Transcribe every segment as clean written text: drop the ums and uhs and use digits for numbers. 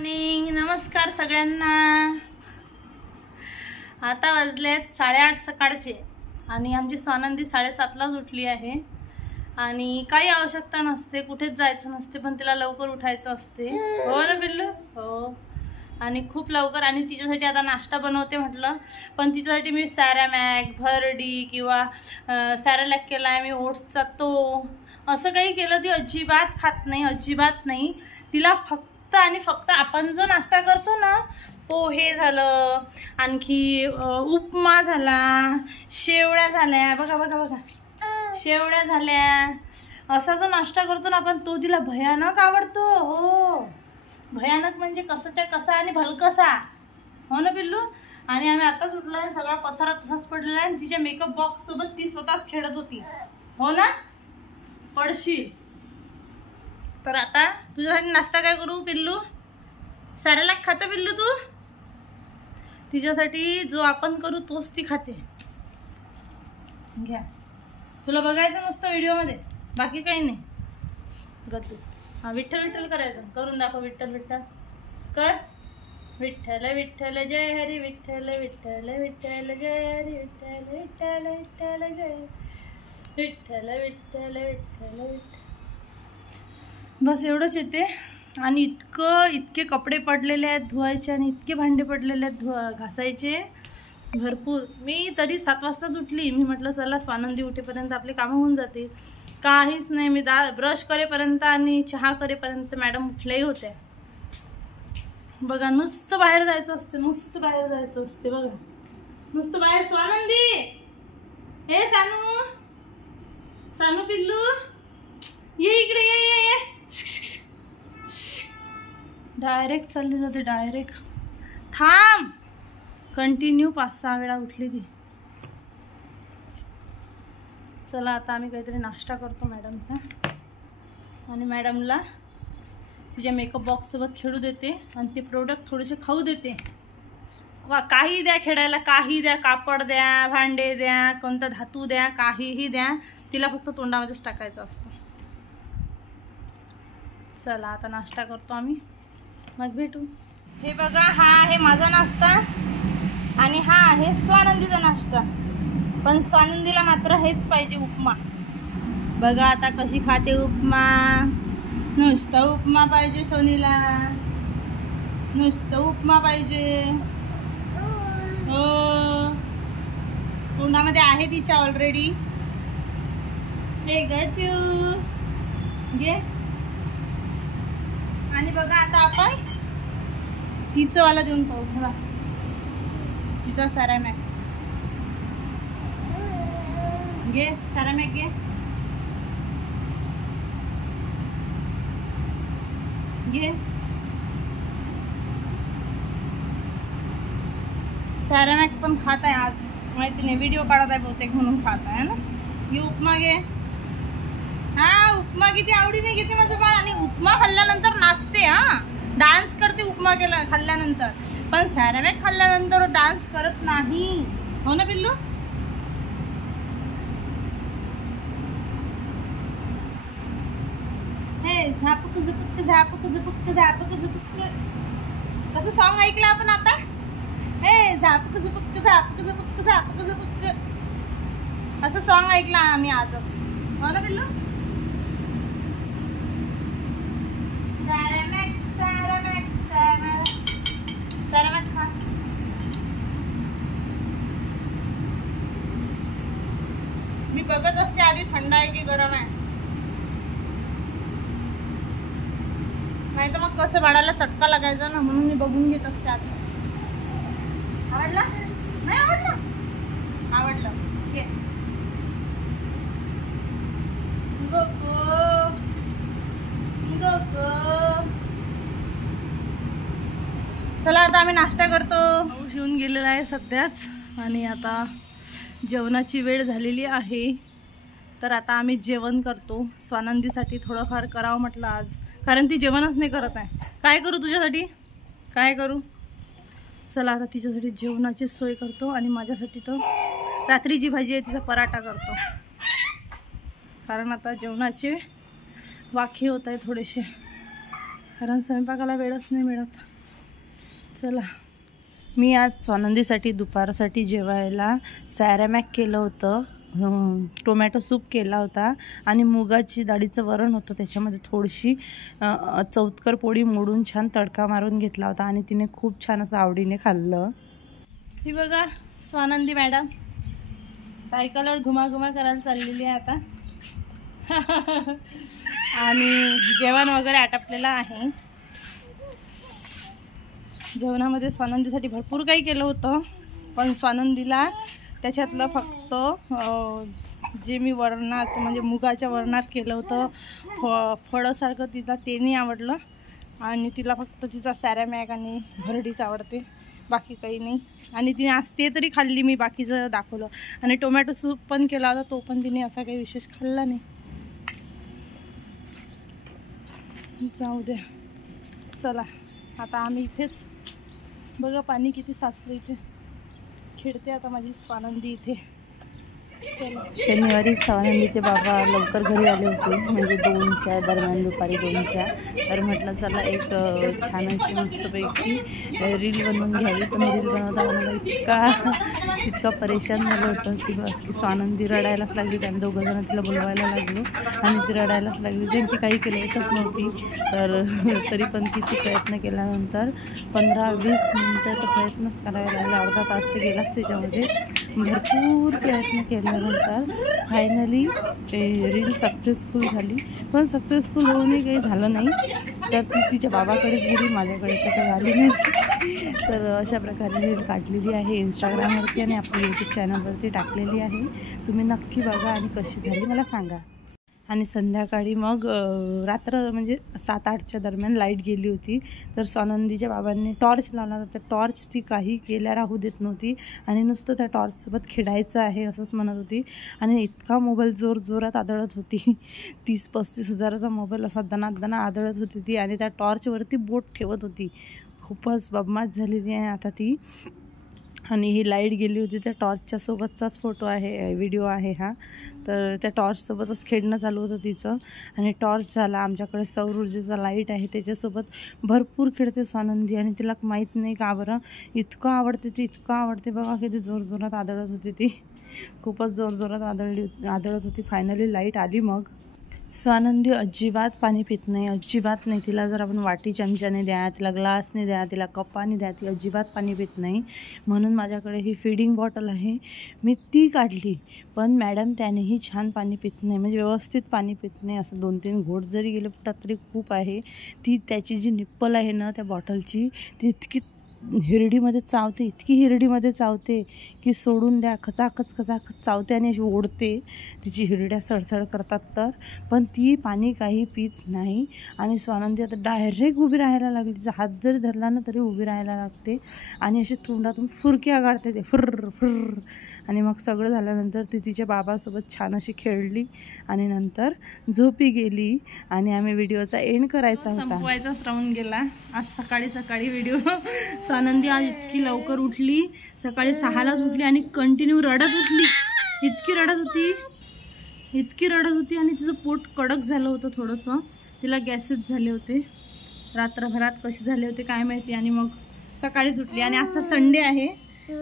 आणि नमस्कार सगळ्यांना। आता वाजलेत 8:30 सकाळचे आणि आमची स्वानंदी 7:30लाच उठली आहे आणि काही आवश्यकता नसते, कुठेच जायचं नसते, पण तिला लवकर उठायचं असते। हो ना पिल्लू? हो। आणि खूप लवकर, आणि तिच्यासाठी आता नाश्ता बनवते म्हटलं, पण तिच्यासाठी मी सॅरॅमॅक, भरडी किंवा सॅरॅलॅक केला आहे मी, ओट्सचा तो, असं काही केलं ती अजिबात खात नाही, अजिबात नाही। तिला फक्त आणि फक्त आपण जो नाश्ता करतो ना, पोहे झालं, आणखी उपमा झाला, शेवळ्या झाल्या, बघा बघा बघा, शेवळ्या झाल्या, असा जो नाश्ता करतो ना आपण, तो तिला भयानक आवडतो। हो, भयानक म्हणजे कसाच्या कसा आणि भलकसा। हो ना पिल्लू? आणि आम्ही आताच उठलो आहे, सगळा पसारा तसाच पडलेला आहे। तिच्या मेकअप बॉक्स सोबत ती स्वतःच खेळत होती। हो ना? पडशील तर आता तुझ्यासाठी नाश्ता काय करू पिल्लू? सॅरॅलॅक खाते पिल्लू तू? तिच्यासाठी जो आपण करू तोच ती खाते। घ्या, तुला बघायचं नुसतं व्हिडिओमध्ये, बाकी काही नाही। गद्दू, हा विठ्ठल विठ्ठल करायचं, करून दाखव। विठ्ठल विठ्ठल कर। विठ्ठल विठ्ठल जय हरी विठ्ठल, विठ्ठल विठ्ठल जय हरी विठ्ठल, विठ्ठल विठ्ठल जय विठ्ठल, विठ्ठल विठ्ठल विठ्ठल। बस एवढंच येते। आणि इतके कपडे पडलेले आहेत धुवायचे, आणि इतके भांडे पडलेले आहेत घासायचे भरपूर। मी तरी 7 वाजताच उठली। मी म्हटलं चला स्वानंदी उठेपर्यंत आपले कामं होऊन जातील। काहीच नाही, मी ब्रश करेपर्यंत आणि चहा करेपर्यंत मॅडम उठल्याही होत्या। बघा, नुसतं बाहेर जायचं असते, नुसतं बाहेर जायचं असते, बघा नुसतं बाहेर। स्वानंदी, हे सानू, सानू पिल्लू ये इकडे, ये ये ये। डायरेक्ट चालली जाते, डायरेक्ट। थांब, कंटिन्यू 5-6 वेळा उठली ती। चला आता आम्ही काहीतरी नाश्ता करतो मॅडमचा, आणि मॅडमला तिच्या मेकअप बॉक्ससोबत खेळू देते, आणि ते प्रोडक्ट थोडेसे खाऊ देते। काही द्या खेळायला, काही द्या, कापड द्या, भांडे द्या, कोणता धातू द्या, काहीही द्या, तिला फक्त तोंडामध्येच टाकायचं असतं। चला आता नाश्ता करतो आम्ही, मग भेटू। हे बघा, हा आहे माझा नाश्ता आणि हा आहे स्वानंदीचा नाश्ता। पण स्वानंदीला मात्र हेच पाहिजे, उपमा। बघा आता कशी खाते उपमा। नुसतं उपमा पाहिजे सोनीला, नुसतं उपमा पाहिजे। हो, तोंडामध्ये आहे तिच्या ऑलरेडी। हे गचू घे। आणि बघा आता आपण तिचं वाला देऊन पाहू। बघा, तिचा सॅरॅमॅक घे, सॅरॅमॅक घे, घे सॅरॅमॅक पण खात आहे आज, माहिती नाही, व्हिडिओ काढत आहे बहुतेक म्हणून खात आहे ना। घे उपमा घे। हा, उपमा किती आवडीने घेते माझं बाळ, आणि उपमा खाल्ल्यानंतर नाचते, हा डान्स करते उपमा खाल्ल्यानंतर, पण सॅरॅमॅक खाल्ल्यानंतर डान्स करत नाही। हो ना पिल्लू? हे झापक झुपक झापक झुपक झापक झुपक, कसं सॉन्ग ऐकलं आपण आता? हे झापक झुपक झापक झुपक झापक झुपक, असं सॉन्ग ऐकलं आम्ही आजच। हो ना पिल्लू? सॅरॅमॅक सॅरॅमॅक सॅरॅमॅक सॅरॅमॅक खा। मी बघत असते आधी थंड आहे की गरम आहे, नाही तर मग कसं भाडाला चटका लागायचा ना, म्हणून मी बघून घेत असते आधी। आवडला? नाही आवडलं? आवडलं, घे। चला आता आम्ही नाश्ता करतो। पाऊस येऊन गेलेला आहे सध्याच, आणि आता जेवणाची वेळ झालेली आहे, तर आता आम्ही जेवण करतो। स्वानंदीसाठी थोडंफार करावं म्हटलं आज, कारण ती जेवणच नाही करत आहे। काय करू तुझ्यासाठी, काय करू? चला आता तिच्यासाठी जेवणाची सोय करतो, आणि माझ्यासाठी तर रात्री जी भाजी आहे तिचा पराठा करतो, कारण आता जेवणाचे वाखे होत आहे थोडेसे। कारण स्वयंपाकाला वेळच नाही मिळत. चला, मी आज स्वानंदीसाठी दुपारसाठी जेवायला सॅरॅमॅक केलं होतं, टोमॅटो सूप केला होता आणि मुगाची डाळीचं वरण होतं. त्याच्यामध्ये थोडीशी चौतकर पोळी मोडून छान तडका मारून घेतला होता आणि तिने खूप छान असं आवडीने खाल्लं. ही बघा स्वानंदी मॅडम सायकलवर घुमाघुमा करायला चाललेली आहे आता. आणि जेवण वगैरे आटपलेलं आहे. जेवणामध्ये स्वानंदीसाठी भरपूर काही केलं होतं, पण स्वानंदीला त्याच्यातलं फक्त जे मी वरणात म्हणजे मुगाच्या वरणात केलं होतं फळासारखं तिला ते नाही आवडलं. आणि तिला फक्त तिचा सॅरॅमॅक आणि भरडीच आवडते, बाकी काही नाही. आणि तिने आज ते तरी खाल्ली, मी बाकीचं दाखवलं. आणि टोमॅटो सूप पण केला होता, तो पण तिने असा काही विशेष खाल्ला नाही. जाऊ द्या. चला आता आम्ही इथेच बघा पाणी किती साचलं इथे. खेळते आता माझी स्वानंदी इथे. शनिवारी स्वानंदीचे बाबा लवकर घरी आले होते, म्हणजे 2च्या दरम्यान, दुपारी 2च्या. तर म्हटलं चला एक छान अशी मस्तपैकी रील बनवून घ्यावी. तर मी रील बनवता मला इतका परेशान झालं होतं की बस की स्वानंदी रडायलाच लागली. त्याने दोघं जण तिला बोलवायला लागलो आणि ती रडायलाच लागली. त्यांची काही केलं येतच नव्हती. तर तरी पण किती प्रयत्न केल्यानंतर 15-20 मिनटं तर प्रयत्नच करावे लागले. अर्धा तास तर गेलाच त्याच्यामध्ये. भरपूर प्रयत्न केल्यानंतर फायनली रील सक्सेसफुल झाली. पण सक्सेसफुल होऊनही काही झालं नाही. तर ती तिच्या बाबाकडेच गेली, माझ्याकडे तर काही आली नाही. तर अशा प्रकारे रील काढलेली आहे इंस्टाग्रामवरती आणि आपल्या यूट्यूब चॅनलवरती टाकलेली आहे. तुम्ही नक्की बघा आणि कशी झाली मला सांगा. आणि संध्याकाळी मग रात्र म्हणजे 7-8च्या दरम्यान लाईट गेली होती. तर स्वानंदीच्या बाबांनी टॉर्च लावला होता. तर टॉर्च ती काही केल्या राहू देत नव्हती आणि नुसतं त्या टॉर्चसोबत खेळायचं आहे असंच म्हणत होती. आणि इतका मोबाईल जोरात आदळत होती. 30-35 हजाराचा मोबाईल असा दणादणा आदळत होती ती. आणि त्या टॉर्चवरती बोट ठेवत होती. खूपच बदमाश झालेली आहे आता ती. आणि ही लाईट गेली होती त्या टॉर्चच्या सोबतचाच फोटो आहे, व्हिडिओ आहे हा. तर त्या टॉर्चसोबतच खेळणं चालू होतं तिचं. आणि टॉर्च झाला, आमच्याकडे सौर ऊर्जेचा लाईट आहे त्याच्यासोबत भरपूर खेळते स्वानंदी. आणि तिला माहीत नाही का बरं इतकं आवडते ती, इतकं आवडते. बघा किती जोरात आदळत होती ती, खूपच जोरात आदळत होती. फायनली लाईट आली. मग स्वानंदी अजिबात पाणी पित नाही, अजिबात नाही. तिला जर आपण वाटी चमच्याने द्या, तिला ग्लासने द्या, तिला कपाने द्या, ती अजिबात पाणी पित नाही. म्हणून माझ्याकडे ही फीडिंग बॉटल आहे, मी ती काढली. पण मॅडम त्यानेही छान पाणी पित नाही, म्हणजे व्यवस्थित पाणी पित नाही. असं 2-3 घोट जरी गेले पोटात तरी खूप आहे. ती त्याची जी निप्पल आहे ना त्या बॉटलची, ती इतकी हिरडीमध्ये चावते, इतकी हिरडीमध्ये चावते की सोडून द्या. खचाखच चावते आणि अशी ओढते. तिची हिरड्या सडसड करतात. तर पण ती पाणी काही पित नाही. आणि स्वानंदी आता डायरेक्ट उभी राहायला लागली. तिचा हात जरी धरला ना तरी उभी राहायला लागते. आणि अशी तोंडातून फुरक्या काढते ते फुर्र. आणि मग सगळं झाल्यानंतर ती तिच्या बाबासोबत छान अशी खेळली आणि नंतर झोपी गेली. आणि आम्ही व्हिडिओचा एंड करायचा होता, संपवायचाच राहून गेला. आज सकाळी व्हिडिओ. स्वानंदी आज इतकी लवकर उठली, सकाळी 6लाच उठली आणि कंटिन्यू रडत उठली. इतकी रडत होती आणि तिचं पोट कडक झालं होतं थोडंसं. तिला गॅसेस झाले होते रात्रभरात, कसे झाले होते काय माहिती. आणि मग सकाळीच उठली. आणि आजचा संडे आहे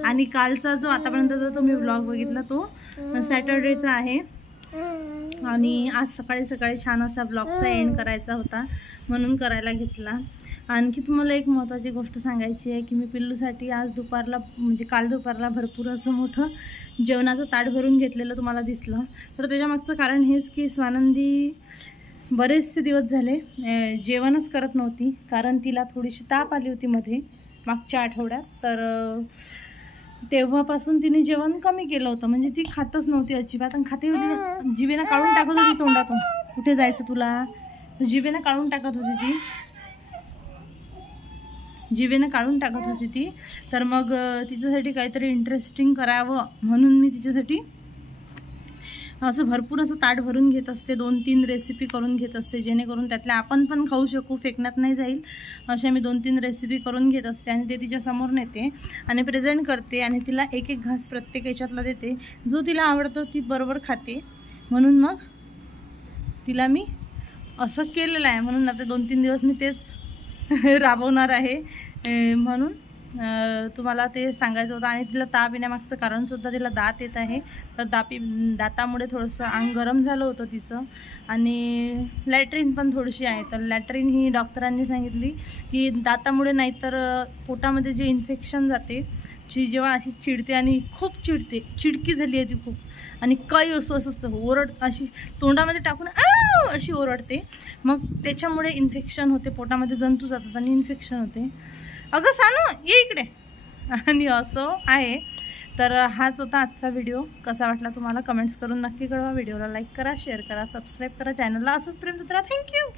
आणि कालचा जो आतापर्यंतचा तो मी व्लॉग बघितला तो सॅटर्डेचा आहे. आणि आज सकाळी छान असा ब्लॉगचा एंड करायचा होता म्हणून करायला घेतला. आणखी तुम्हाला एक महत्त्वाची गोष्ट सांगायची आहे की मी पिल्लूसाठी आज दुपारला म्हणजे काल दुपारला भरपूर असं मोठं जेवणाचं ताट भरून घेतलेलं तुम्हाला दिसलं. तर त्याच्यामागचं कारण हेच की स्वानंदी बरेचसे दिवस झाले जेवणच करत नव्हती. कारण तिला थोडीशी ताप आली होती मध्ये मागच्या आठवड्यात. तर तेव्हापासून तिने जेवण कमी केलं होतं, म्हणजे ती खातच नव्हती अजिबात. आणि खाते होती, जिभेनं काढून टाकत होती तोंडातून. कुठे जायचं तुला, जिभेनं काढून टाकत होती ती. तर मग तिच्यासाठी काहीतरी इंटरेस्टिंग करावं म्हणून मी तिच्यासाठी असं भरपूर असं ताट भरून घेत असते. 2-3 रेसिपी करून घेत असते, जेणेकरून त्यातल्या आपण पण खाऊ शकू, फेकण्यात नाही जाईल अशा मी 2-3 रेसिपी करून घेत असते. आणि ते तिच्यासमोर नेते आणि प्रेझेंट करते आणि तिला एक घास प्रत्येक याच्यातला देते. जो तिला आवडतो ती बरोबर खाते. म्हणून मग तिला मी असं केलेलं आहे. म्हणून आता 2-3 दिवस मी तेच राबवणार आहे म्हणून तुम्हाला ते सांगायचं होतं. आणि तिला ताप येण्यामागचं कारणसुद्धा तिला दात येत आहे. तर दातामुळे थोडंसं अंग गरम झालं होतं तिचं. आणि लॅट्रिन पण थोडीशी आहे. तर लॅट्रिन ही डॉक्टरांनी सांगितली की दातामुळे नाही तर पोटामध्ये जे इन्फेक्शन जाते, जेव्हा अशी चिडते आणि खूप चिडकी झाली आहे ती खूप, आणि काही असं ओरड अशी तोंडामध्ये टाकून अशी ओरडते, मग त्याच्यामुळे इन्फेक्शन होते, पोटामध्ये जंतू जातात आणि इन्फेक्शन होते. अगं सानू ये इकडे. आणि असं आहे. तर हाच होता आजचा व्हिडिओ. कसा वाटला तुम्हाला कमेंट्स करून नक्की कळवा. व्हिडिओला लाईक करा, शेअर करा, सबस्क्राईब करा, चॅनलला असंच प्रेम देत राहा. थँक्यू.